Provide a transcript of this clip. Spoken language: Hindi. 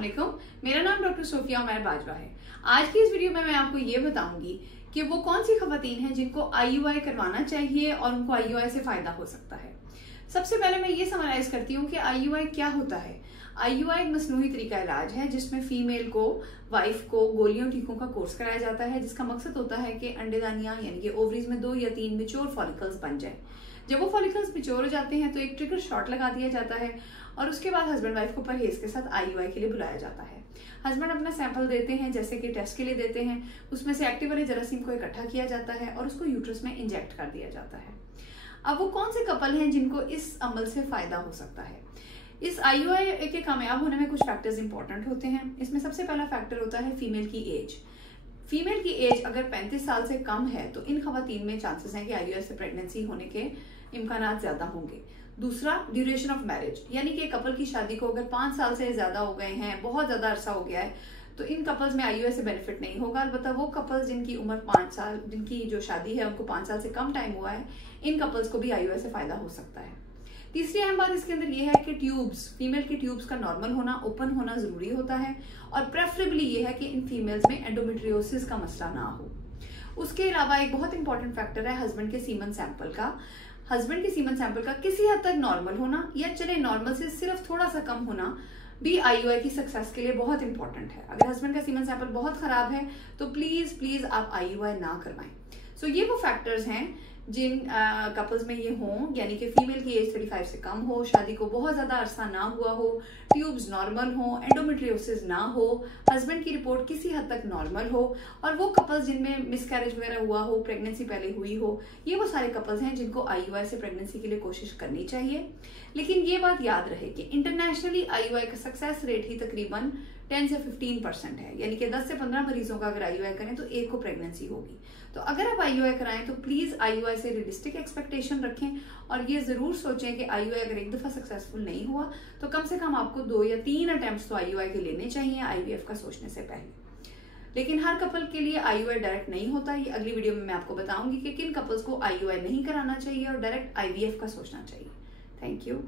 अस्सलामुअलैकुम, मेरा नाम डॉक्टर सोफिया उमैर बाजवा है। आज की इस वीडियो में मैं आपको ये बताऊंगी कि वो कौन सी खवातीन हैं जिनको आईयूआई करवाना चाहिए और उनको आईयूआई से फायदा हो सकता है। सबसे पहले मैं ये समराइज करती हूँ कि आईयूआई क्या होता है। आईयूआई एक मसनूई तरीका इलाज है जिसमें फीमेल को, वाइफ को गोलियों टीकों का कोर्स कराया जाता है, जिसका मकसद होता है कि अंडेदानियां यानी कि ओवरीज में 2 या 3 मैच्योर फॉलिकल्स बन जाए। जब वो फॉलिकल्स मैच्योर हो जाते हैं तो एक ट्रिगर शॉट लगा दिया जाता है और उसके बाद हस्बैंड वाइफ को परहेज के साथ आईयूआई के लिए बुलाया जाता है। हस्बैंड अपना सैंपल देते हैं, जैसे कि टेस्ट के लिए देते हैं, उसमें से एक्टिव वाले जरासीम को इकट्ठा किया जाता है और उसको यूट्रस में इंजेक्ट कर दिया जाता है। अब वो कौन से कपल हैं जिनको इस अमल से फायदा हो सकता है। इस आईयूआई के कामयाब होने में कुछ फैक्टर्स इंपॉर्टेंट होते हैं। इसमें सबसे पहला फैक्टर होता है फीमेल की एज। फीमेल की एज अगर 35 साल से कम है तो इन खवातीन में चांसेस हैं कि आईयूआई से प्रेगनेंसी होने के इम्कान ज्यादा होंगे। दूसरा, ड्यूरेशन ऑफ मैरिज, यानी कि कपल की शादी को अगर 5 साल से ज्यादा हो गए हैं, बहुत ज्यादा अरसा हो गया है, तो इन कपल्स में आईयूआई से बेनिफिट नहीं होगा। अलबत्ता वो कपल्स जिनकी उम्र 5 साल, जिनकी जो शादी है उनको 5 साल से कम टाइम हुआ है, इन कपल्स को भी आईयूआई से फायदा हो सकता है। तीसरी अहम बात इसके अंदर यह है कि ट्यूब्स, फीमेल की ट्यूब्स का नॉर्मल होना, ओपन होना जरूरी होता है और प्रेफरेबली ये है कि इन फीमेल्स में एंडोमेट्रियोसिस का मसला ना हो। उसके अलावा एक बहुत इंपॉर्टेंट फैक्टर है हस्बैंड के सीमन सैंपल का। हस्बैंड के सीमन सैंपल का किसी हद तक नॉर्मल होना या चले नॉर्मल से सिर्फ थोड़ा सा कम होना भी आईयूआई की सक्सेस के लिए बहुत इंपॉर्टेंट है। अगर हस्बैंड का सीमन सैंपल बहुत खराब है तो प्लीज आप आईयूआई ना करवाएं। सो ये वो फैक्टर्स हैं जिन कपल्स में ये हों, यानी कि फीमेल की एज 35 से कम हो, शादी को बहुत ज्यादा अरसा ना हुआ हो, ट्यूब्स नॉर्मल हो, एंडोमेट्रियोसिस ना हो, हस्बैंड की रिपोर्ट किसी हद तक नॉर्मल हो और वो कपल्स जिनमें मिसकैरेज वगैरह हुआ हो, प्रेगनेंसी पहले हुई हो, ये वो सारे कपल्स हैं जिनको आईयूआई से प्रेगनेंसी के लिए कोशिश करनी चाहिए। लेकिन ये बात याद रहे कि इंटरनेशनली आईयूआई का सक्सेस रेट ही तकरीबन 10 से 15% है, यानी कि 10 से 15 मरीजों का अगर आईयूआई करें तो एक को प्रेगनेंसी होगी। तो अगर आप आईयूआई कराएं तो प्लीज आईयूआई से रियलिस्टिक एक्सपेक्टेशन रखें और ये जरूर सोचें कि आईयूआई अगर एक दफा सक्सेसफुल नहीं हुआ तो कम से कम आपको 2 या 3 अटेम्प्ट्स तो आईयूआई के लेने चाहिए आईवीएफ का सोचने से पहले। लेकिन हर कपल के लिए आईयूआई डायरेक्ट नहीं होता। ये अगली वीडियो में मैं आपको बताऊंगी कि किन कपल्स को आईयूआई नहीं कराना चाहिए और डायरेक्ट आईवीएफ का सोचना चाहिए। Thank you.